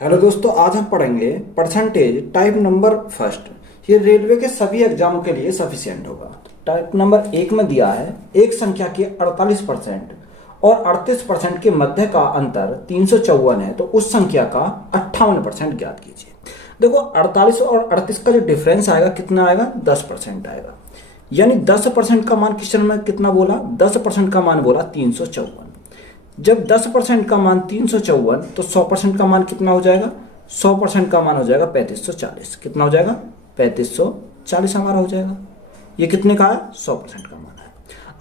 Hello दोस्तों, आज हम पढ़ेंगे परसेंटेज टाइप नंबर फर्स्ट। ये रेलवे के सभी एग्जामों के लिए सफिशिएंट होगा। टाइप नंबर एक में दिया है एक संख्या के 48% और 38% के मध्य का अंतर 354 है, तो उस संख्या का 58% ज्ञात कीजिए। देखो, 48 और 38 का जो डिफरेंस आएगा कितना आएगा, 10% आएगा। यानी 10% का मान क्वेश्चन में कितना बोला, 10% का मान बोला 354। जब 10% का मान 354 तो 100% का मान कितना हो जाएगा, 100% का मान हो जाएगा 3540। कितना हो जाएगा, 3540 हमारा हो जाएगा। ये कितने का है, 100% का मान है।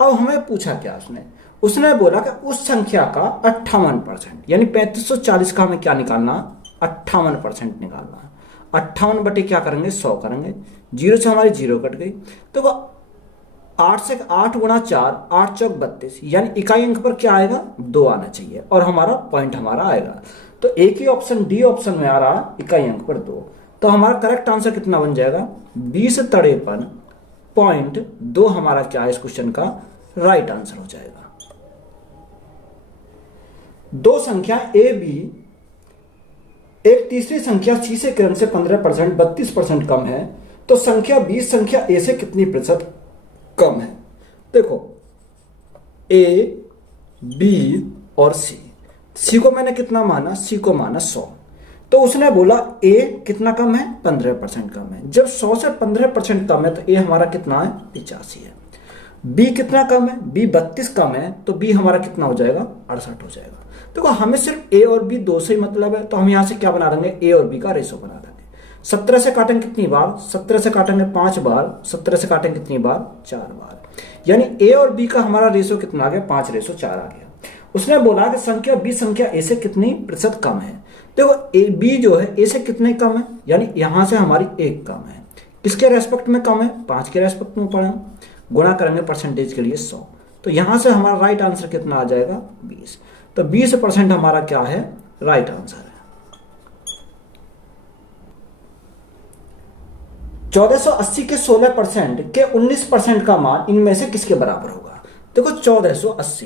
अब हमें पूछा क्या उसने उसने बोला कि उस संख्या का 58%, यानी 3540 का हमें क्या निकालना, 58% निकालना। 58 बटे क्या करेंगे, 100 करेंगे। जीरो से हमारी जीरो कट गई। तो 8 से 8 गुणा 4, 8 चौक 32, यानी इकाई अंक पर क्या आएगा, 2 आना चाहिए और हमारा पॉइंट हमारा आएगा। तो एक ही ऑप्शन डी ऑप्शन में आ रहा इकाई अंक पर 2। तो हमारा करेक्ट आंसर कितना बन जाएगा, 2053.2 हमारा क्या है इस क्वेश्चन का राइट आंसर हो जाएगा। दो संख्या ए बी एक तीसरी संख्या सी से क्रम से 15% 32% कम है, तो संख्या बी संख्या ए से कितनी प्रतिशत कम है। देखो, ए बी और सी। सी को मैंने कितना माना, सी को माना 100। तो उसने बोला ए कितना कम है, 15% कम है। जब 100 से 15% कम है तो ए हमारा कितना है, 85 है। बी कितना कम है, बी 32 कम है, तो बी हमारा कितना हो जाएगा, 68 हो जाएगा। देखो, हमें सिर्फ ए और बी दो से ही मतलब है, तो हम यहां से क्या बना देंगे, ए और बी का रेशो बना देंगे। 17 से काटेंगे कितनी बार, 17 से काटेंगे 5 बार, 17 से काटेंगे कितनी बार, 4 बार। यानी ए और बी का हमारा रेशो कितना आ गया, 5:4 आ गया। उसने बोला कि संख्या बी संख्या ए से कितनी प्रतिशत कम है। देखो, ए बी जो है ए से कितने कम है, यानी यहां से हमारी 1 कम है। किसके रेस्पेक्ट में कम है, 5 के रेस्पेक्ट में पढ़े। गुणा करेंगे परसेंटेज के लिए 100, तो यहां से हमारा राइट आंसर कितना आ जाएगा, 20। तो 20% हमारा क्या है, राइट आंसर है। 1480 के 16% के 19% का मान इनमें से किसके बराबर होगा। देखो, 1480,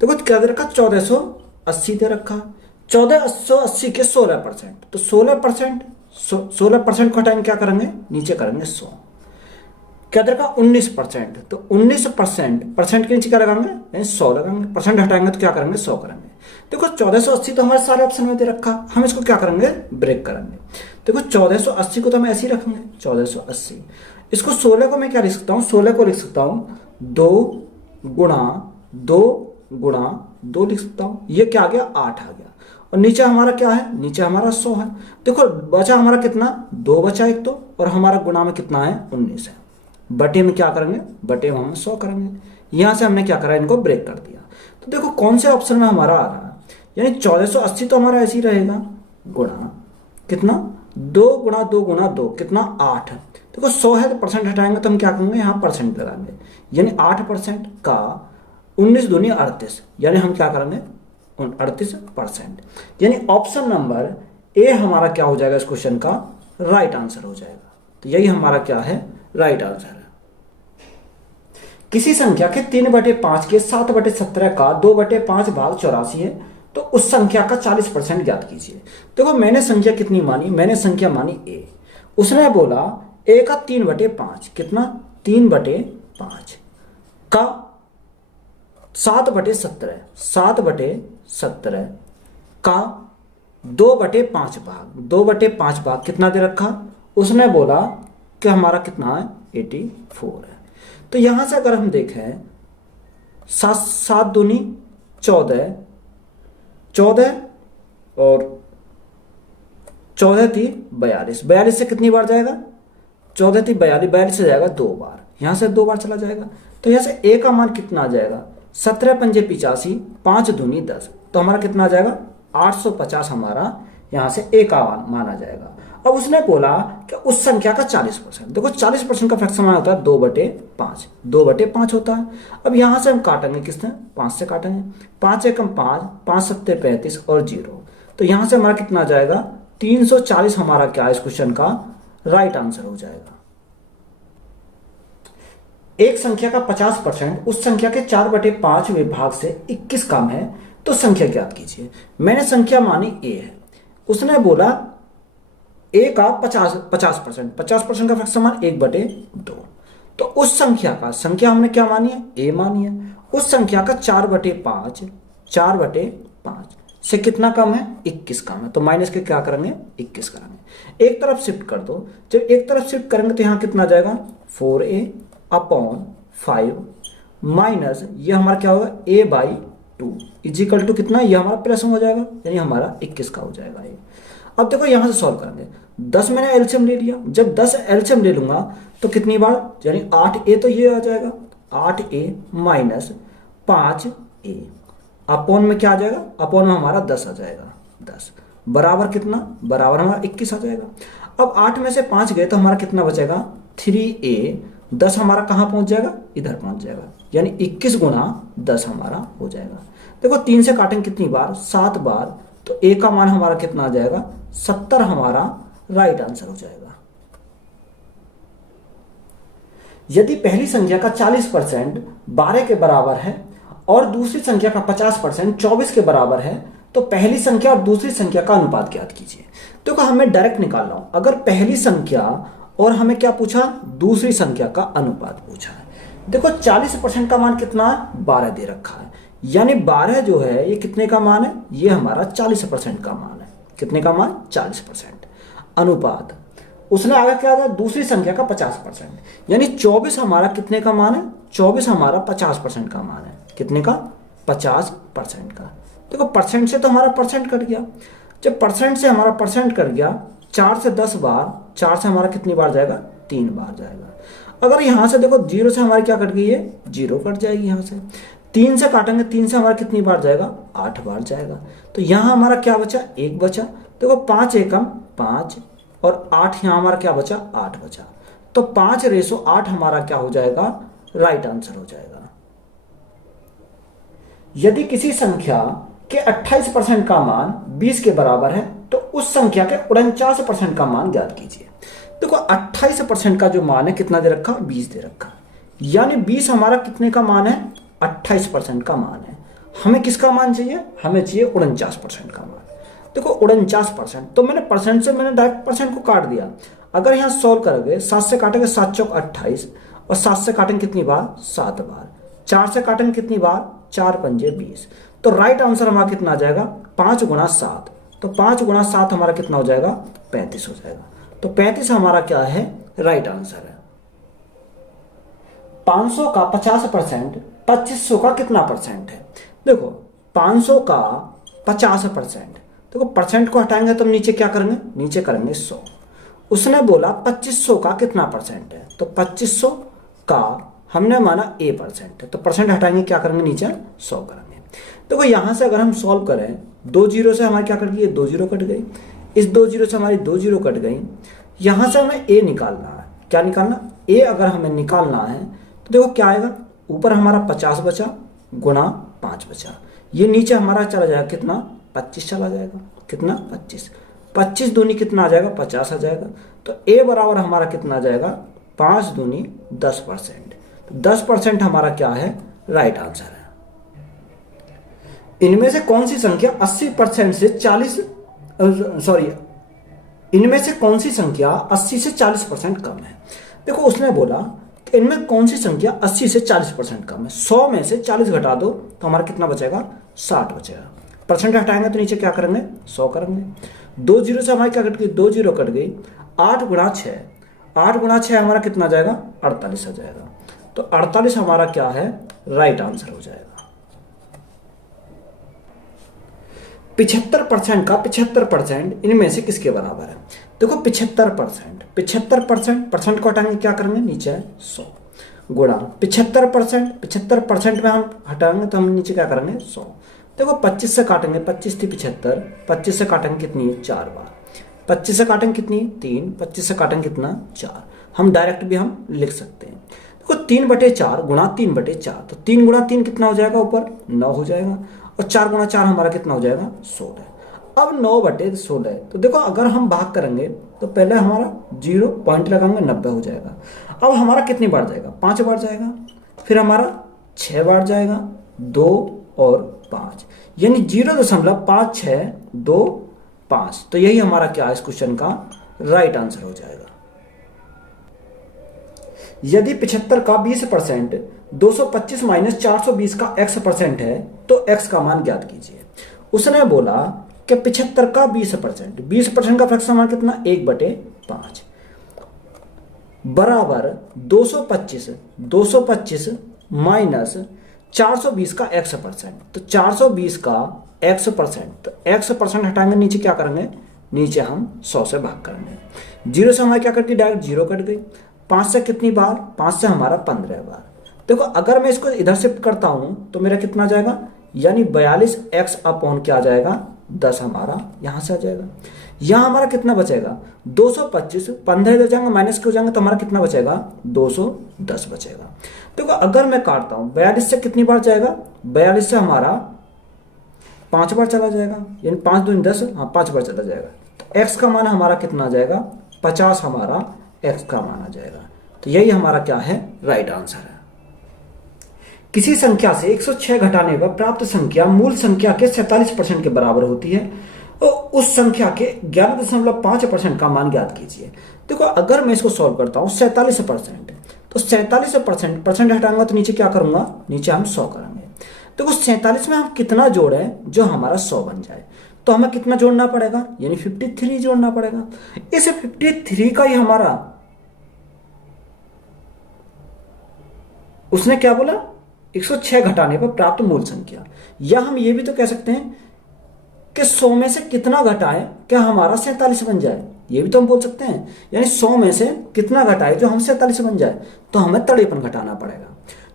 देखो कैदर का 1480 दे रखा। 1480 के 16%, तो 16% का टाइम क्या करेंगे, नीचे करेंगे 100। कैदर का 19%, तो 19% के नीचे क्या लगाएंगे, 100 लगाएंगे। परसेंट हटाएंगे तो क्या करेंगे, 100 करेंगे। देखो, 1480 तो हमारे सारे ऑप्शन में दे रखा, हम इसको क्या करेंगे, ब्रेक करेंगे। देखो, 1480 को तो हम ऐसे ही रखेंगे, 1480। इसको 16 को मैं क्या लिख सकता हूँ, 16 को लिख सकता हूँ 2 गुणा 2 गुणा 2 लिख सकता हूँ। ये क्या आ गया, 8 आ गया। और नीचे हमारा क्या है, नीचे हमारा 100 है। देखो, बचा हमारा कितना, 2 बचा एक तो, और हमारा गुणा में कितना है, 19 है। बटे में क्या करेंगे, बटे में हम 100 करेंगे। यहां से हमने क्या करा, इनको ब्रेक कर दिया। तो देखो कौन से ऑप्शन में हमारा आ रहा है, यानी 1480 तो हमारा ऐसे ही रहेगा, गुणा कितना, 2 गुणा 2 गुणा 2 कितना, 8। देखो 100 है तो परसेंट हटाएंगे तो हम क्या करेंगे, यहाँ परसेंट लगाएंगे। यानी 8% का 19 दूनी 38, यानी हम क्या करेंगे, 38%। यानी ऑप्शन नंबर ए हमारा क्या हो जाएगा इस क्वेश्चन का राइट आंसर हो जाएगा। तो यही हमारा क्या है, राइट आंसर है। किसी संख्या के 3/5 के 7/17 का 2/5 भाग 84 है, तो उस संख्या का 40% ज्ञात कीजिए। देखो, मैंने संख्या कितनी मानी, मैंने संख्या मानी ए। उसने बोला ए का 3/5 कितना, 3/5 का 7/17, 7/17 का 2/5 भाग, 2/5 भाग कितना दे रखा। उसने बोला कि हमारा कितना है, 84 है। तो यहां से अगर हम देखें, 7 दूनी 14, 14 और 14 थी 42, 42 से कितनी बार जाएगा, 14 थी 42, 42 से जाएगा 2 बार, यहां से 2 बार चला जाएगा। तो यहां से ए का मान कितना आ जाएगा, 17 पंजे 85, 5 दूनी 10, तो हमारा कितना आ जाएगा, 850 हमारा यहां से ए का मान आ जाएगा। अब उसने बोला कि उस संख्या का 40%। देखो, 40% का फ्रैक्शन होता है 2/5, 2/5 होता है। अब यहां से हम काटेंगे किसने, 5 से काटेंगे। 5 एकम 5, 5 सत्ते 35 और 0, तो यहां से हमारा कितना आ जाएगा, 340 हमारा क्या है इस क्वेश्चन का राइट आंसर हो जाएगा। एक संख्या का 50% उस संख्या के 4/5 विभाग से 21 कम है, तो संख्या ज्ञात कीजिए। मैंने संख्या मानी ए है, उसने बोला ए का 50%, 50% का फ्रैक्शन मान 1/2। तो उस संख्या का, संख्या हमने क्या मानी है, ए मानी है, उस संख्या का 4/5, 4/5 से कितना कम है, 21 कम है। तो माइनस के क्या करेंगे, 21 करेंगे। एक तरफ शिफ्ट कर दो, जब एक तरफ शिफ्ट करेंगे तो यहाँ कितना जाएगा, 4a/5 माइनस ये हमारा क्या होगा, a/2 इजिकल टू कितना, ये हमारा प्लस हो जाएगा, यानी हमारा 21 का हो जाएगा ये। अब देखो यहां से सॉल्व करेंगे, 10 मैंने एलसीएम ले लिया, जब 10 एलसीएम ले लूंगा तो कितनी बार, यानी 8a, तो ये आ जाएगा 8a माइनस 5a अपॉन में क्या आ जाएगा, अपॉन में हमारा 10 आ जाएगा, 10 बराबर कितना, बराबर हमारा 21 आ जाएगा। अब 8 में से 5 गए तो हमारा कितना बचेगा, 3a, 10 हमारा कहाँ पहुंच जाएगा, इधर पहुंच जाएगा, यानी 21 गुणा 10 हमारा हो जाएगा। देखो 3 से काटेंगे कितनी बार, 7 बार, तो a का मान हमारा कितना आ जाएगा, 70 हमारा राइट आंसर हो जाएगा। यदि पहली संख्या का 40% 12 के बराबर है और दूसरी संख्या का 50% 24 के बराबर है, तो पहली संख्या और दूसरी संख्या का अनुपात ज्ञात कीजिए। तो हमें डायरेक्ट निकाल रहा हूं, अगर पहली संख्या और हमें क्या पूछा, दूसरी संख्या का अनुपात पूछा है। देखो 40% का मान कितना है, 12 दे रखा है, यानी 12 जो है ये कितने का मान है, ये हमारा 40% का मान है। कितने का मान, 40%। अनुपात उसने आगे क्या था, दूसरी संख्या का 50%, यानी 24 हमारा कितने का मान है, 24 हमारा 50% का मान है। कितने का, 50% का। देखो परसेंट से तो हमारा परसेंट कट गया, जब परसेंट से हमारा परसेंट कट गया, 4 से 10 बार, 4 से हमारा कितनी बार जाएगा, 3 बार जाएगा। अगर यहां से देखो 0 से हमारी क्या कट गई है, 0 कट जाएगी। यहां से 3 से काटेंगे, 3 से हमारा कितनी बार जाएगा, 8 बार जाएगा। तो यहां हमारा क्या बचा, 1 बचा। देखो 5 एकम 5 और 8 यहां हमारा क्या बचा, 8 बचा। तो 5:8 हमारा क्या हो जाएगा, राइट आंसर हो जाएगा। यदि किसी संख्या के 28% का मान 20 के बराबर है, तो उस संख्या के 49% का मान ज्ञात कीजिए। देखो 28% का जो मान है कितना दे रखा, 20 दे रखा, यानी 20 हमारा कितने का मान है, 28% का मान है। हमें किसका मान चाहिए, हमें चाहिए 49% का मान। देखो 49%, तो मैंने परसेंट से मैंने डायरेक्ट परसेंट को काट दिया। अगर यहां सॉल्व करोगे, 7 से काटेंगे 7 चौक 28 और 7 से काटेंगे कितनी बार, 7 बार। 4 से काटेंगे कितनी बार, 4 पंजे 20। तो राइट आंसर हमारा कितना आ जाएगा, 5 गुणा 7। तो 5 गुणा 7 हमारा कितना हो जाएगा, 35 हो जाएगा। तो 35 हमारा क्या है, राइट आंसर है। 500 का 50% 2500 का कितना परसेंट है। देखो 500 का 50%, देखो परसेंट को हटाएंगे तो नीचे क्या करेंगे, नीचे करेंगे 100। उसने बोला 2500 का कितना परसेंट है, तो 2500 का हमने माना a% है, तो परसेंट हटाएंगे क्या करेंगे, नीचे 100 करेंगे। देखो यहां से अगर हम सॉल्व करें, 2 जीरो से हमारी क्या कट गई, 2 जीरो कट गई। इस 2 जीरो से हमारी 2 जीरो कट गई। यहां से हमें a निकालना है। क्या निकालना, a अगर हमें निकालना है तो देखो क्या आएगा, ऊपर हमारा 50 बचा गुणा 5 बचा, ये नीचे हमारा चला जाएगा कितना, 25 चला जाएगा। कितना, 25। 25 दूनी कितना आ जाएगा, 50 आ जाएगा। तो a बराबर हमारा कितना आ जाएगा, 5 दूनी 10%। तो 10% हमारा क्या है, राइट आंसर है। इनमें से कौन सी संख्या 80% से 40 इनमें से कौन सी संख्या 80 से 40% कम है। देखो उसने बोला कि इनमें कौन सी संख्या 80 से 40% कम है। 100 में से 40 घटा दो तो हमारा कितना बचेगा, 60 बचेगा। परसेंट हटाएंगे तो नीचे क्या करेंगे, 100 करेंगे। 2 जीरो से हमारी क्या कट गई, 2 जीरो कट गई। 8 गुणा 6, 8 गुणा 6 हमारा कितना जाएगा, 48 आ जाएगा। तो 48 हमारा क्या है, राइट आंसर हो जाएगा। 75% का 75% इनमें से किसके बराबर है। देखो 75%, 75% परसेंट को हटाएंगे क्या करेंगे, नीचे है 100 गुणा 75%, 75% में हम हटाएंगे तो हम नीचे क्या करेंगे, 100। देखो 25 से काटेंगे, 25 थी 75, 25 से काटेंगे कितनी है, 4 बार। 25 से काटेंगे कितनी, 3, 25 से काटेंगे कितना, 4। हम डायरेक्ट भी हम लिख सकते हैं। देखो 3/4 गुणा 3/4, तो 3 गुणा 3 कितना हो जाएगा, ऊपर 9 हो जाएगा। और 4 गुणा 4 हमारा कितना हो जाएगा, 16। अब 9/16, तो देखो अगर हम भाग करेंगे तो पहले हमारा 0 पॉइंट लगाएंगे, 90 हो जाएगा। अब हमारा कितनी बार जाएगा, 5 बार जाएगा। फिर हमारा 6 बार जाएगा, 2 और 5, यानी 0.5625। तो यही हमारा क्या है इस क्वेश्चन का राइट आंसर हो जाएगा। यदि 75 का 20% 225 माइनस 420 का x% है तो x का मान ज्ञात कीजिए। उसने बोला कि 75 का 20%, 20% का फ्रैक्शन मान कितना 1/5 बराबर 225 माइनस 420 का x%। तो 420 का x%, तो x% हटाएंगे नीचे क्या करेंगे, नीचे हम 100 से भाग करेंगे। 0 से हमारी क्या कट गई, डायरेक्ट 0 कट गई। 5 से कितनी बार, 5 से हमारा 15 बार। देखो अगर मैं इसको इधर शिफ्ट करता हूं तो मेरा कितना जाएगा, यानी 42x अपॉन क्या आ जाएगा 10 हमारा यहां से आ जाएगा। यहां हमारा कितना बचेगा 225, 15 इधर जाएंगे माइनस के हो जाएंगे तो हमारा कितना बचेगा 210 बचेगा। देखो अगर मैं काटता हूं 42 से कितनी बार जाएगा, 42 से हमारा 5 बार चला जाएगा, यानी 5 दूनी 10, हाँ 5 बार चला जाएगा। तो x का मान हमारा कितना आ जाएगा 50 हमारा x का मान आ जाएगा। तो यही हमारा क्या है राइट आंसर है। किसी संख्या से 106 घटाने पर प्राप्त संख्या मूल संख्या के 47% के बराबर होती है और उस संख्या के 11.5% का मान ज्ञात कीजिए। देखो अगर मैं इसको सॉल्व करता हूं 47%, तो 47% हटाऊंगा तो नीचे क्या करूंगा, नीचे हम 100 करेंगे। देखो 47 में हम कितना जोड़े जो हमारा 100 बन जाए, तो हमें कितना जोड़ना पड़ेगा, यानी 53 जोड़ना पड़ेगा। इस 53 का ही हमारा उसने क्या बोला 106 घटाने पर प्राप्त मूल संख्या, या हम ये भी तो कह सकते हैं कि 100 में से कितना घटाए क्या हमारा 47 बन जाए, ये भी तो हम बोल सकते हैं। यानी 100 में से कितना घटाए जो हम 47 बन जाए, तो हमें 53 घटाना पड़ेगा।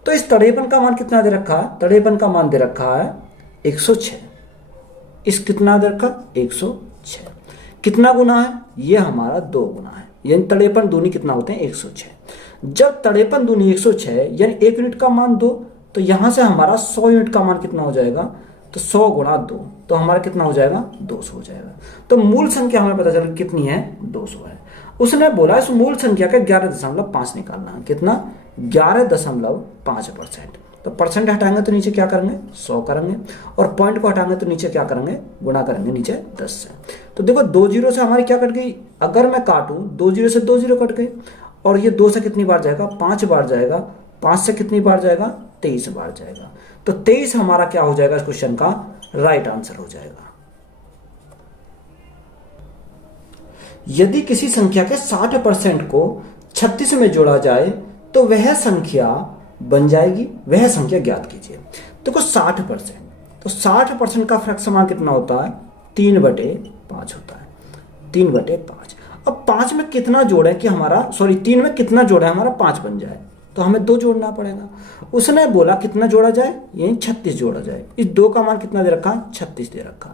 तो इस 53 का मान कितना दे रखा है, 53 का मान दे रखा है 106। इस कितना दे रखा 106, कितना गुना है, ये हमारा 2 गुना है, यानी 53 दूनी कितना होते हैं 106। जब 53 दूनी 106 यानी 1 यूनिट का मान 2, तो यहां से हमारा 100 यूनिट का मान कितना हो जाएगा, तो 100 गुणा 2, तो हमारा कितना हो जाएगा 200 हो जाएगा। तो मूल संख्या हमें पता चला कितनी है 200 है। उसने बोला इस मूल संख्या का 11.5 निकालना है, कितना 11.5%। तो परसेंट हटाएंगे तो नीचे क्या करेंगे 100 करेंगे, और पॉइंट को हटाएंगे तो नीचे क्या करेंगे गुणा करेंगे नीचे 10 से। तो देखो 2 जीरो से हमारी क्या कट गई, अगर मैं काटूं 2 जीरो से 2 जीरो कट गई, और ये 2 से कितनी बार जाएगा 5 बार जाएगा, 5 से कितनी बार जाएगा 23 बार जाएगा। तो 23 हमारा क्या हो जाएगा इस क्वेश्चन का राइट आंसर हो जाएगा। यदि किसी संख्या के 60% को 36 में जोड़ा जाए तो वह संख्या बन जाएगी, वह संख्या ज्ञात कीजिए। देखो 60%, तो 60% का फ्रैक्शन मान कितना होता है 3/5 होता है, 3/5। अब 5 में कितना जोड़े कि हमारा 3 में कितना जोड़ा है हमारा 5 बन जाए, तो हमें 2 जोड़ना पड़ेगा। उसने बोला कितना जोड़ा जाए, यानी 36 जोड़ा जाए। इस 2 का मान कितना दे रखा 36 दे रखा,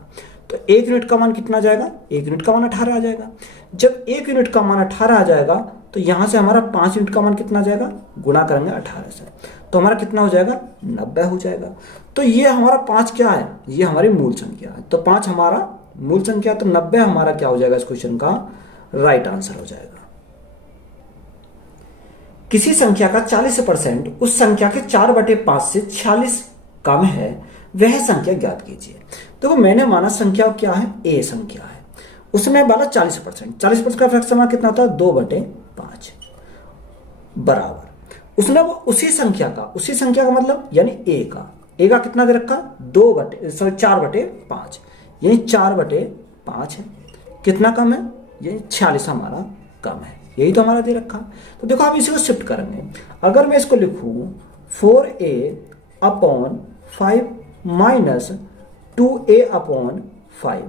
तो 1 यूनिट का मान कितना जाएगा, 1 यूनिट का मान 18 आ जाएगा। जब 1 यूनिट का मान 18 आ जाएगा तो यहां से हमारा 5 यूनिट का मान कितना जाएगा, गुणा करेंगे 18 से, तो हमारा कितना हो जाएगा 90 हो जाएगा। तो ये हमारा 5 क्या है, ये हमारी मूल संख्या है। तो 5 हमारा मूल संख्या, तो 90 हमारा क्या हो जाएगा इस क्वेश्चन का राइट आंसर हो जाएगा। किसी संख्या का 40% उस संख्या के 4/5 से 46 कम है, वह संख्या ज्ञात कीजिए। देखो मैंने माना संख्या क्या है ए संख्या है, उसने बोला 40%, 40% का फ्रैक्शन कितना होता है 2/5 बराबर। उसने वो उसी संख्या का मतलब यानी ए का कितना दे रखा 4/5, यानी 4/5 है। कितना कम है, यानी 46 हमारा कम है, यही तो हमारा दे रखा। तो देखो आप इसी को शिफ्ट करेंगे। अगर मैं इसको लिखूं 4a/5 माइनस 2a/5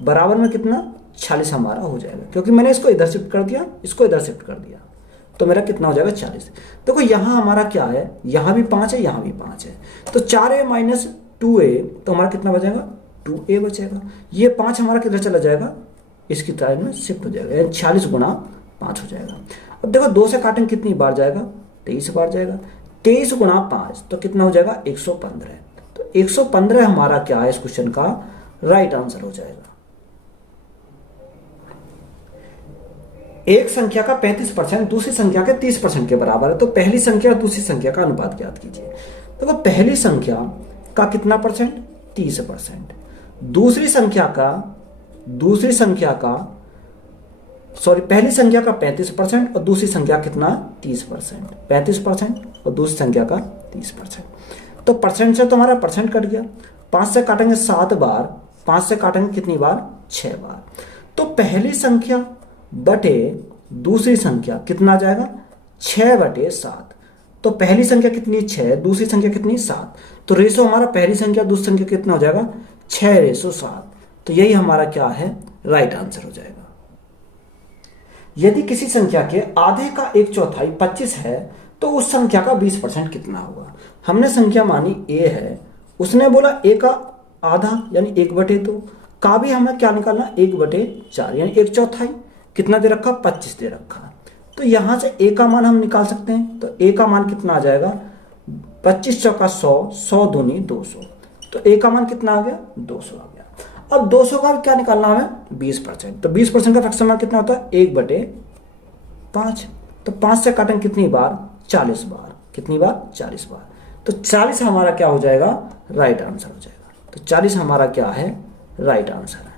बराबर में कितना 46 हमारा हो जाएगा, क्योंकि मैंने इसको इधर शिफ्ट कर दिया, इसको इधर शिफ्ट कर दिया, तो मेरा कितना हो जाएगा 40। देखो यहां हमारा क्या है, यहां भी 5 है, यहां भी 5 है, तो 4a माइनस 2a, तो हमारा कितना बचेगा 2a बचेगा। ये 5 हमारा किधर चला जाएगा, इसकी तरफ में शिफ्ट हो जाएगा, यानी 46 गुणा 5 हो जाएगा। अब देखो 2 से काटेंगे कितनी बार जाएगा 23 बार जाएगा, 23 गुणा 5 तो कितना हो जाएगा 115। तो 115 हमारा क्या है इस क्वेश्चन का राइट आंसर हो जाएगा। एक संख्या का 35% दूसरी संख्या के 30% के बराबर है, तो पहली संख्या और दूसरी संख्या का अनुपात ज्ञात कीजिए। देखो पहली संख्या का कितना परसेंट 30%। दूसरी संख्या का पहली संख्या का 35% और दूसरी संख्या कितना 30%। 35% और दूसरी संख्या का 30%। तो परसेंट से तो हमारा परसेंट कट गया। 5 से काटेंगे 7 बार, 5 से काटेंगे कितनी बार 6 बार। तो पहली संख्या बटे दूसरी संख्या कितना आ जाएगा 6/7। तो पहली संख्या कितनी 6, दूसरी संख्या कितनी 7। तो रेशो हमारा पहली संख्या दूसरी संख्या कितना हो जाएगा 6:7। तो यही हमारा क्या है राइट आंसर हो जाएगा। यदि किसी संख्या के आधे का 1/4 25 है तो उस संख्या का 20% कितना होगा। हमने संख्या मानी a है, उसने बोला a का आधा यानी 1/2 का भी हमें क्या निकालना 1/4 यानी 1/4 कितना दे रखा 25 दे रखा। तो यहां से a का मान हम निकाल सकते हैं। तो a का मान कितना आ जाएगा 25 चौका 100, 100 दूनी 200। तो a का मान कितना आ गया 200 आ गया। अब 200 का क्या निकालना हमें 20%। तो 20% का फ्रैक्शन मान कितना होता है 1/5। तो 5 से काटेंगे कितनी बार 40 बार। कितनी बार 40 बार। तो 40 हमारा क्या हो जाएगा राइट आंसर हो जाएगा। तो 40 हमारा क्या है राइट आंसर है।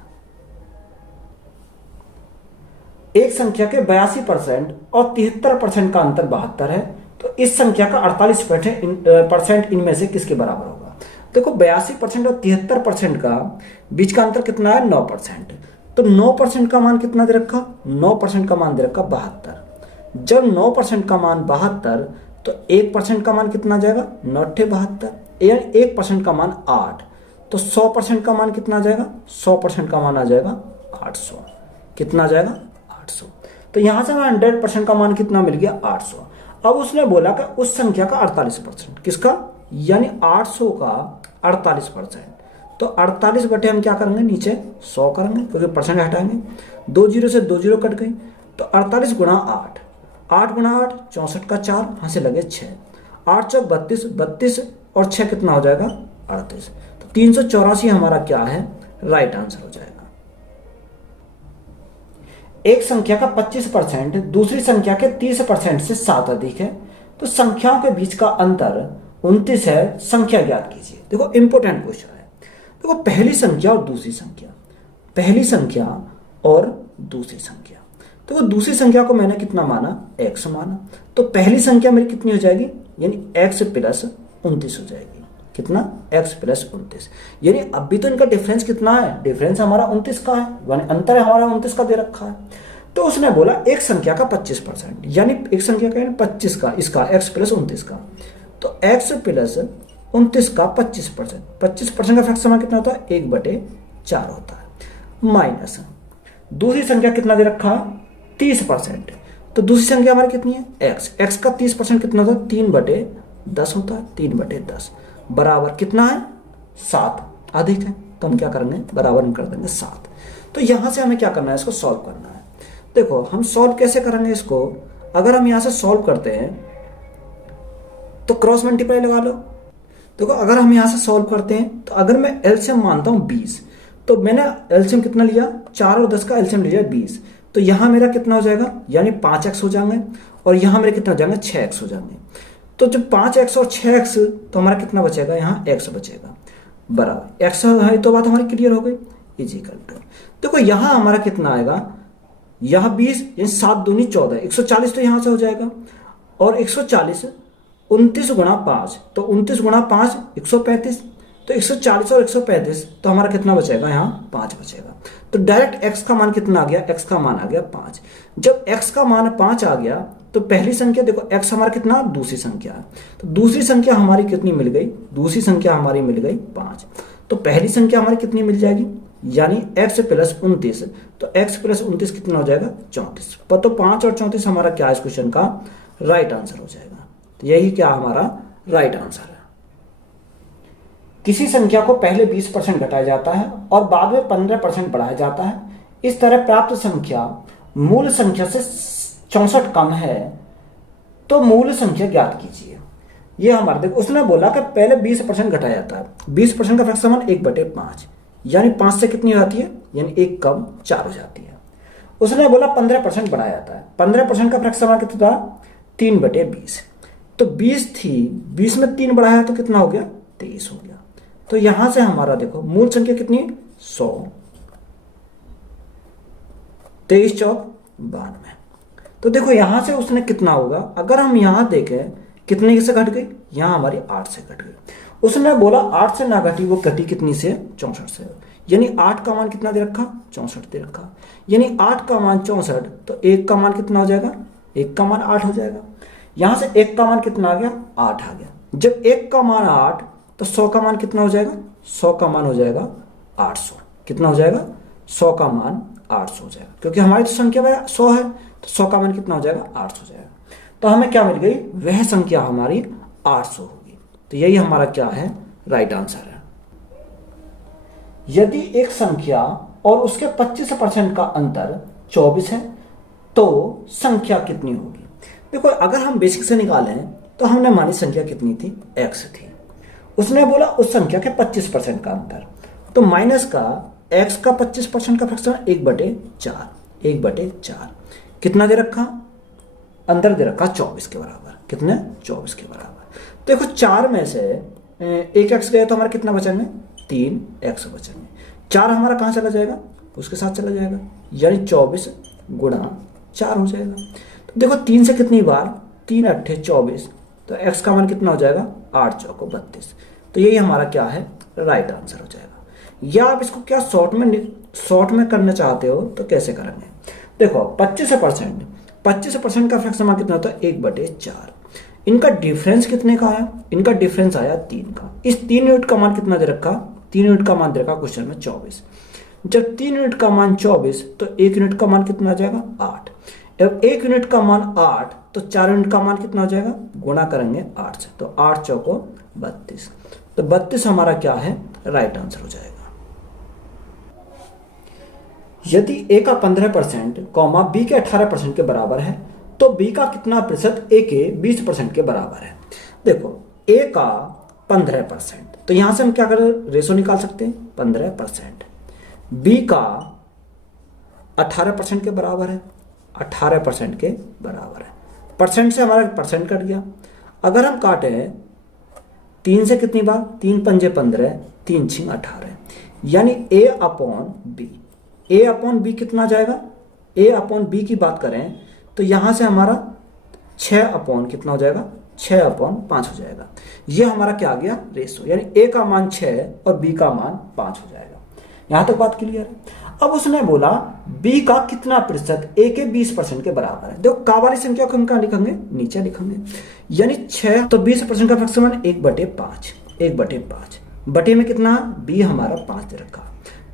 एक संख्या के 82% और 73% का अंतर 72 है। तो इस संख्या का 48% इनमें से किसके बराबर होगा। देखो 82% और 73% का बीच का अंतर कितना है 9%। तो 9% का मान कितना दे रखा 9% का मान दे रखा 72। जब 9% का मान 72 तो 1% का मान कितना आ जाएगा 9×72 यानी 1% का मान 8। तो 100% का मान कितना आ जाएगा 100% का मान आ जाएगा 800। कितना आ जाएगा 800। तो यहां से हमें 100% का मान कितना मिल गया 800। अब उसने बोला कि उस संख्या का 48% किसका यानी 800 का 48%। तो 48 बटे हम क्या करेंगे नीचे 100 करेंगे क्योंकि परसेंट हटाएंगे। 2 जीरो से 2 जीरो कट गई। तो 48 गुणा 8, 8 गुणा 8 64 का 4 यहाँ से लगे 6, 8 चौक 32, 32 और 6 कितना हो जाएगा 38। तो 384 हमारा क्या है राइट आंसर हो जाएगा। एक संख्या का 25% दूसरी संख्या के 30% से 7 अधिक है तो संख्याओं के बीच का अंतर 29 है, संख्या ज्ञात कीजिए। देखो इंपोर्टेंट क्वेश्चन है। देखो पहली संख्या और दूसरी संख्या, पहली संख्या और दूसरी संख्या। तो दूसरी संख्या को मैंने कितना माना x माना। तो पहली संख्या मेरी कितनी हो जाएगी यानी x प्लस 29 हो जाएगी। कितना x प्लस 29 यानी अभी तो इनका डिफरेंस कितना है डिफरेंस हमारा 29 का है, अंतर हमारा 29 का दे रखा है। तो उसने बोला एक संख्या का 25% यानी एक संख्या का 25 का इसका x प्लस 29 का। तो x प्लस 29 का 25%, 25% का फ्रैक्शन कितना होता है 1/4 होता है माइनस दूसरी संख्या कितना दे रखा है 30%। तो दूसरी संख्या हमारी कितनी है x का 30% कितना होता है 3/10 होता है 3/10 बराबर कितना है 7 अधिक है। तो हम क्या करेंगे बराबर कर देंगे 7। तो यहां से हमें क्या करना है इसको सॉल्व करना है। देखो हम सॉल्व कैसे करेंगे इसको, अगर हम यहां से सॉल्व करते हैं तो क्रॉस मल्टीप्लाई लगा लो। देखो अगर हम यहां से सॉल्व करते हैं तो अगर मैं एलसीएम मानता हूं 20 तो मैंने एलसीएम कितना लिया 4 और 10 का एलसीएम लिया 20। तो यहां मेरा कितना हो जाएगा यानी 5x हो जाएंगे और यहां मेरे कितना हो जाएंगे 6x हो जाएंगे। तो जब 5x और 6x तो हमारा कितना बचेगा यहाँ x बचेगा बराबर x है। तो बात हमारी क्लियर हो गई इजिकल टू। देखो यहाँ हमारा कितना आएगा यहाँ 20 यानी 7 दूनी 14 140 तो यहाँ से हो जाएगा और 140 29 गुणा 5 तो 29 गुणा 5 135। तो 140 और 135 तो हमारा कितना बचेगा यहाँ 5 बचेगा। तो डायरेक्ट x का मान कितना आ गया x का मान आ गया 5। जब x का मान 5 आ गया तो पहली संख्या देखो x हमारा कितना दूसरी संख्या है। तो दूसरी संख्या हमारी कितनी मिल गई दूसरी संख्या हमारी मिल गई 5। तो पहली संख्या हमारी कितनी मिल जाएगी यानी x प्लस 29। तो x प्लस 29 कितना हो जाएगा 34। तो 5 और 34 हमारा क्या है इस क्वेश्चन का राइट आंसर हो जाएगा। तो यही क्या हमारा राइट आंसर है। किसी संख्या को पहले 20% घटाया जाता है और बाद में 15% बढ़ाया जाता है। इस तरह प्राप्त संख्या मूल संख्या से 64 कम है तो मूल संख्या ज्ञात कीजिए। ये हमारे देखो उसने बोला कि पहले 20% घटाया जाता है। 20% का फ्रैक्शन मान 1/5 यानी 5 से कितनी हो जाती है यानी 1 कम 4 हो जाती है। उसने बोला 15% बढ़ाया जाता है। 15% का फ्रैक्शन मान कितना था 3/20। तो 20 थी 20 में 3 बढ़ाया तो कितना हो गया 23 हो गया। तो यहां से हमारा देखो मूल संख्या कितनी है 100, 23 चौक 92। तो देखो यहां से उसने कितना होगा, अगर हम यहां देखें कितने से घट गई, यहां हमारी 8 से घट गई। उसने बोला 8 से ना घटी, वो घटी कितनी से 64 से, यानी 8 का मान कितना दे रखा 64 दे रखा, यानी 8 का मान 64, तो 1 का मान कितना हो जाएगा, 1 का मान 8 हो जाएगा। यहां से 1 का मान कितना आ गया 8 आ गया। जब 1 का मान 8 तो 100 का मान कितना हो जाएगा, 100 का मान हो जाएगा 800। कितना हो जाएगा 100 का मान 800 हो जाएगा, क्योंकि हमारी तो संख्या 100 है, तो 100 का मान कितना हो जाएगा 800 हो जाएगा। तो हमें क्या मिल गई, वह संख्या हमारी 800 होगी। तो यही हमारा क्या है, राइट आंसर है। यदि एक संख्या और उसके 25% का अंतर 24 है तो संख्या कितनी होगी। देखो अगर हम बेसिक से निकालें तो हमने मानी संख्या कितनी थी, x थी। उसने बोला उस संख्या के 25% का अंतर, तो माइनस का x का 25% का फ्रैक्शन 1/4, 1/4 कितना दे रखा, अंतर दे रखा 24 के बराबर। कितने 24 के बराबर। देखो 4 में से एक x गया तो हमारा कितना बचेंगे 3x बचेंगे। 4 हमारा कहाँ चला जाएगा, उसके साथ चला जाएगा, यानी 24 गुणा 4 हो जाएगा। तो देखो 3 से कितनी बार, 3 अट्ठे 24, तो x का मान कितना हो जाएगा 8 चौको 32। तो यही हमारा क्या है, राइट आंसर हो जाएगा। या आप इसको क्या शॉर्ट में करना चाहते हो तो कैसे करेंगे। देखो 25% का फ्रैक्शन मान कितना होता है 1/4। इनका डिफरेंस कितने का आया, इनका डिफरेंस आया 3 का। इस 3 यूनिट का मान कितना दे रखा, 3 यूनिट का मान दे रखा क्वेश्चन में 24। जब 3 यूनिट का मान 24 तो 1 यूनिट का मान कितना आ जाएगा 8। जब 1 यूनिट का मान 8 तो 4 यूनिट का मान कितना हो जाएगा, गुणा करेंगे 8 से, तो 8 चौको 32। तो 32 हमारा क्या है, राइट आंसर हो जाएगा। यदि a का 15% कॉमा b के 18% के बराबर है तो b का कितना प्रतिशत a के 20% के बराबर है। देखो a का 15%, तो यहां से हम क्या करें, रेशो निकाल सकते हैं 15%। b का 18% के बराबर है, 18% के बराबर है। परसेंट से हमारा परसेंट कट गया। अगर हम काटे 3 से कितनी बार, 3 पंजे 15, 3 छिंग 18, यानी a अपॉन b कितना जाएगा, a अपॉन b की बात करें तो यहां से हमारा 6 अपॉन कितना हो जाएगा, 6/5 हो जाएगा। ये हमारा क्या आ गया, रेशो, यानी a का मान 6 और b का मान 5 हो जाएगा। यहां तक बात क्लियर है। अब उसने बोला b का कितना प्रतिशत a के 20% के बराबर है। देखो का वाली संख्या को हम कहां लिखेंगे, नीचे लिखेंगे, यानी 6 तो 20% का फ्रैक्शन मान 1/5, 1/5 बटे में कितना, b हमारा 5 दे रखा।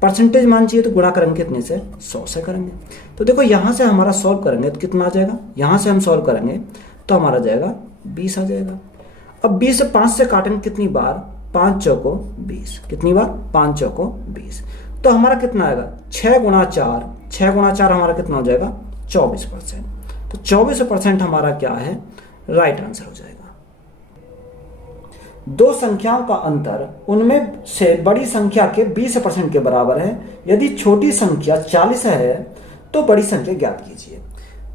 परसेंटेज मान चाहिए तो गुणा करेंगे कितने से, 100 से करेंगे। तो देखो यहां से हमारा सॉल्व करेंगे तो कितना आ जाएगा, यहां से हम सॉल्व करेंगे तो हमारा जाएगा 20 आ जाएगा। अब 20 से 5 से काटेंगे कितनी बार, 5 चौको 20, कितनी बार 5 चौको 20, तो हमारा कितना आएगा 6 गुणा 4, 6 गुणा 4 हमारा कितना हो जाएगा 24%। तो 24% हमारा क्या है, राइट आंसर हो जाएगा। दो संख्याओं का अंतर उनमें से बड़ी संख्या के 20% के बराबर है। यदि छोटी संख्या 40 है तो बड़ी संख्या ज्ञात कीजिए।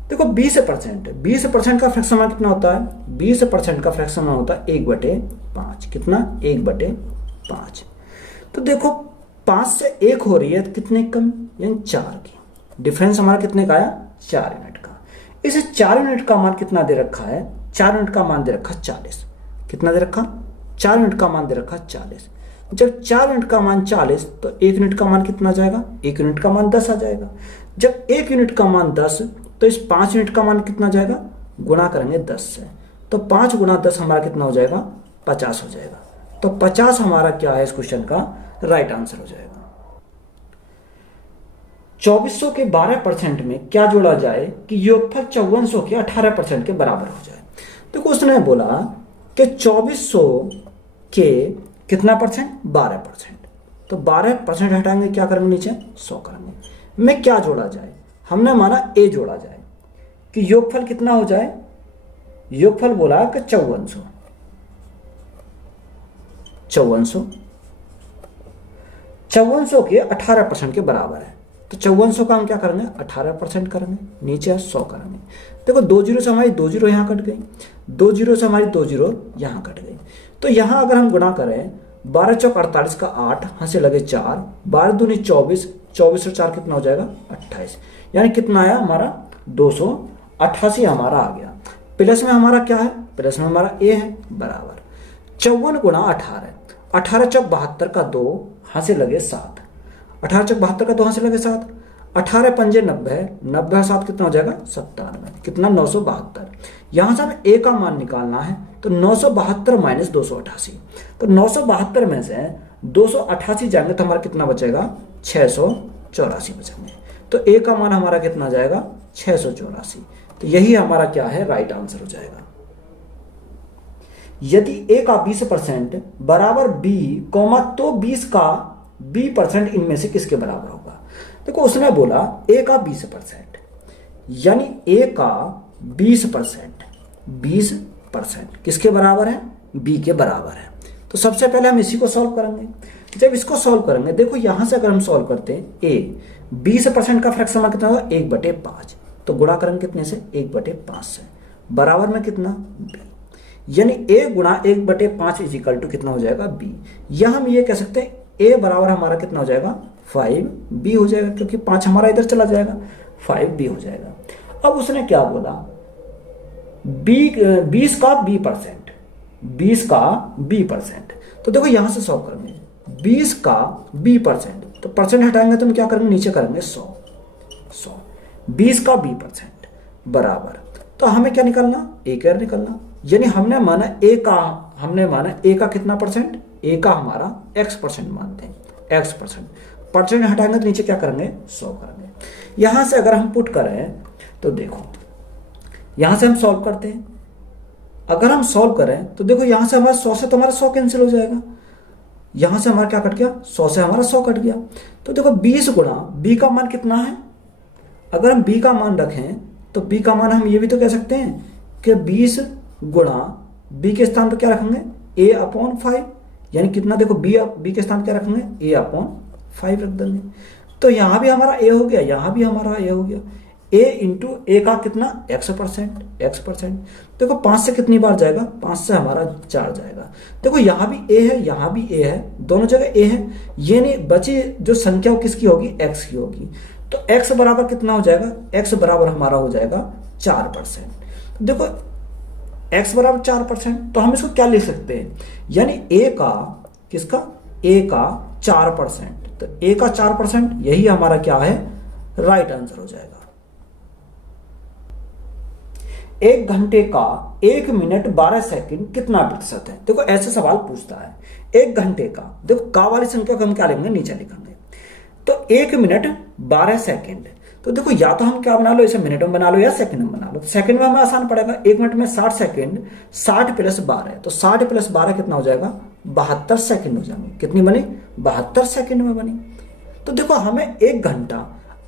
देखो 20% का फ्रैक्शन मान कितना होता है, 20% का फ्रैक्शन मान होता है 1/5। कितना, 1/5। तो देखो 5 से 1 हो रही है तो कितने कम, यानी 4 की। डिफरेंस हमारा कितने का आया, 4 यूनिट का। इसे 4 यूनिट का मान कितना दे रखा है, 4 यूनिट का मान दे रखा 40। कितना दे रखा, 4 यूनिट का मान दे रखा 40। जब 4 यूनिट का मान 40 तो 1 यूनिट का मान कितना जाएगा, 1 यूनिट का मान 10 आ जाएगा। जब 1 यूनिट का मान 10 तो इस 5 यूनिट का मान कितना जाएगा, गुणा करेंगे 10 से, तो 5 गुणा 10 हमारा कितना हो जाएगा, 50 हो जाएगा। तो 50 हमारा क्या है इस क्वेश्चन का राइट आंसर हो जाएगा। 2400 के 12% में क्या जोड़ा जाए कि योगफल 5400 के 18% के बराबर हो जाए। देखो उसने बोला कि 2400 के कितना परसेंट, 12%। तो 12% हटाएंगे, क्या करेंगे नीचे 100 करेंगे। में क्या जोड़ा जाए, हमने माना a जोड़ा जाए कि योगफल कितना हो जाए, योगफल बोला कि 5400 के 18% के बराबर है। तो 5400 का हम क्या करेंगे, 18% करेंगे, नीचे 100 करेंगे। देखो 2 जीरो से हमारी 2 जीरो यहाँ कट गई, 2 जीरो से हमारी 2 जीरो यहाँ कट गई। तो यहाँ अगर हम गुणा करें 12 चौक 48 का 8, हाँ से लगे 4, 12 दूनी 24, 24 और 4 कितना हो जाएगा 28, यानी कितना आया हमारा 288 हमारा आ गया। प्लस में हमारा क्या है, प्लस में हमारा ए है, बराबर 54 गुणा 18, 18 चौक 72 का 2, हाँ से लगे 7, 18 चौक 72 का 2 हाँ से लगे 7, 18 पंजे 90, 90 और 7 कितना हो जाएगा 97, कितना 972। यहाँ से हमें ए का मान निकालना है, तो 972 माइनस 288, तो 972 में से 288 जाएंगे तो हमारा कितना बचेगा 684 बचेंगे। तो ए का मान हमारा कितना जाएगा 684, तो यही हमारा क्या है राइट आंसर हो जाएगा। यदि ए का 20% बराबर बी कॉमा तो 20 का b% इनमें से किसके बराबर होगा। देखो उसने बोला ए का 20%, यानी ए का 20% 20% किसके बराबर है, बी के बराबर है। तो सबसे पहले हम इसी को सॉल्व करेंगे। जब इसको सॉल्व करेंगे, देखो यहां से अगर हम सॉल्व करते हैं ए 20% का फ्रैक्शन में कितना होगा 1/5, तो गुणा करेंगे कितने से 1/5 से, बराबर में कितना बी, यानी a गुणा 1/5 इज इक्वल टू कितना हो जाएगा b। या हम ये कह सकते हैं a बराबर हमारा कितना हो जाएगा 5b हो जाएगा, क्योंकि 5 हमारा इधर चला जाएगा, 5b हो जाएगा। अब उसने क्या बोला 20 का b%, तो देखो यहां से सॉल्व करेंगे 20 का b%, तो परसेंट हटाएंगे तो हम क्या करेंगे नीचे करेंगे 100, 20 का b% बराबर, तो हमें क्या निकालना a का निकालना, यानी हमने माना ए का कितना परसेंट, ए का हमारा x% मानते हैं, x%, परसेंट हटाएंगे तो नीचे क्या करेंगे 100 करेंगे। यहां से अगर हम पुट करें तो देखो यहां से हम सॉल्व करते हैं, अगर हम सॉल्व करें तो देखो यहां से हमारा 100 से तो हमारा 100 कैंसिल हो जाएगा, यहां से हमारा क्या कट गया 100 से हमारा 100 कट गया। तो देखो 20 गुणा बी का मान कितना है, अगर हम बी का मान रखें तो बी का मान हम ये भी तो कह सकते हैं कि 20 गुणा बी के स्थान पर क्या रखेंगे a/5, यानी कितना देखो बी के स्थान क्या रखेंगे a/5 रख देंगे। तो यहां भी हमारा a हो गया, यहां भी हमारा a हो गया, a इंटू ए का कितना x%। देखो 5 से कितनी बार जाएगा, 5 से हमारा 4 जाएगा। देखो यहां भी a है, यहां भी a है, दोनों जगह a है, ये नहीं बची जो संख्या वो किसकी होगी x की होगी। तो x बराबर कितना हो जाएगा, x बराबर हमारा हो जाएगा 4%। देखो x बराबर 4%, तो हम इसको क्या लिख सकते हैं, यानी a का किसका a का 4%, तो a का 4% यही हमारा क्या है राइट आंसर हो जाएगा। 1 घंटे का 1 मिनट 12 सेकंड कितना प्रतिशत है। देखो ऐसे सवाल पूछता है 1 घंटे का, देखो का वाली संख्या को हम क्या लेंगे नीचे लिखेंगे, तो 1 मिनट 12 सेकंड, तो देखो या तो हम क्या बना लो इसे मिनट में बना लो या सेकंड में बना लो। सेकंड में हमें आसान पड़ेगा, 1 मिनट में 60 सेकंड, 60 प्लस 12, तो 60 प्लस 12 कितना हो जाएगा 72 सेकंड हो जाएंगे। कितनी बनी 72 सेकंड में बनी। तो देखो हमें 1 घंटा,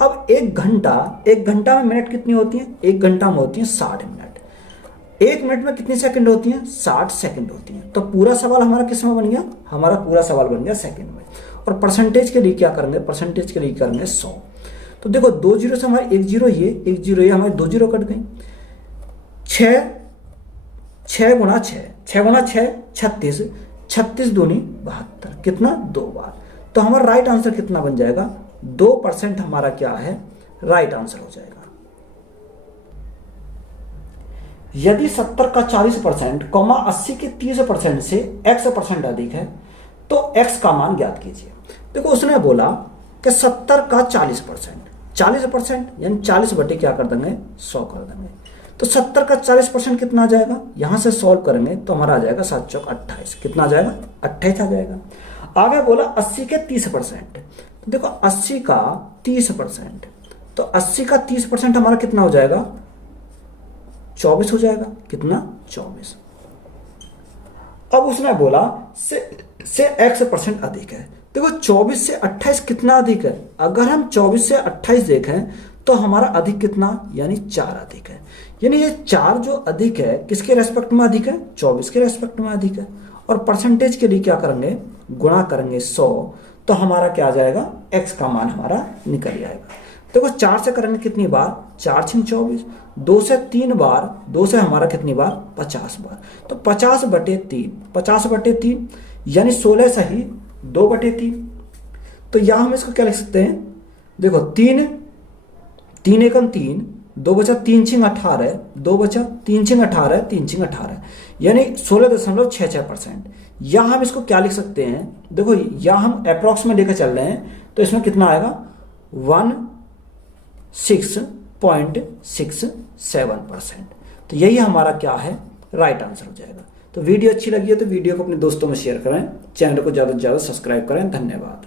अब 1 घंटा में मिनट कितनी होती है, 1 घंटा में होती है 60 मिनट, 1 मिनट में कितनी सेकंड होती है 60 सेकंड होती है। तो पूरा सवाल हमारा किस में बन गया, हमारा पूरा सवाल बन गया सेकंड में। और परसेंटेज के लिए क्या करेंगे, परसेंटेज के लिए करेंगे 100। तो देखो 2 जीरो से हमारे 1 जीरो ये 1 जीरो ये हमारे 2 जीरो कट गई। 6 गुणा 6 36, 36 दूनी 72, कितना 2 बार। तो हमारा राइट आंसर कितना बन जाएगा 2% हमारा क्या है राइट आंसर हो जाएगा। यदि 70 का 40% 80 के 30% से x% अधिक है तो x का मान ज्ञात कीजिए। देखो उसने बोला कि 70 का 40% यानी 40 बटे क्या कर देंगे 100 कर देंगे। तो 70 का 40% कितना आ जाएगा, यहां से सॉल्व करेंगे तो हमारा आ जाएगा 7 चौक 28, कितना आ जाएगा 28 आ जाएगा। आगे बोला 80 के 30%, तो देखो 80 का 30%, तो 80 का 30% हमारा कितना हो जाएगा 24 हो जाएगा, कितना 24। अब उसने बोला से x% अधिक है। देखो 24 से 28 कितना अधिक है, अगर हम 24 से 28 देखें तो हमारा अधिक कितना यानी 4 अधिक है, यानी ये 4 जो अधिक है किसके रेस्पेक्ट में अधिक है 24 के रेस्पेक्ट में अधिक है। और परसेंटेज के लिए क्या करेंगे गुणा करेंगे 100, तो हमारा क्या आ जाएगा x का मान हमारा निकल जाएगा। देखो 4 से करेंगे कितनी बार 4 छिन 24, 2 से 3 बार, 2 से हमारा कितनी बार 50 बार, तो 50 बटे 3, 50 बटे 3 यानी 16 सही 2/3। तो यहां हम इसको क्या लिख सकते हैं, देखो 3 3 एकम 3, 2 बचा 3 छिंग 18, 2 बचा 3 छिंग 18, 3 छिंग 18, यानी 16.66%। यहां हम इसको क्या लिख सकते हैं, देखो यहां हम अप्रॉक्स में लेकर चल रहे हैं, तो इसमें कितना आएगा 16.67%। तो यही हमारा क्या है, राइट आंसर हो जाएगा। तो वीडियो अच्छी लगी है तो वीडियो को अपने दोस्तों में शेयर करें, चैनल को ज़्यादा से ज़्यादा सब्सक्राइब करें। धन्यवाद।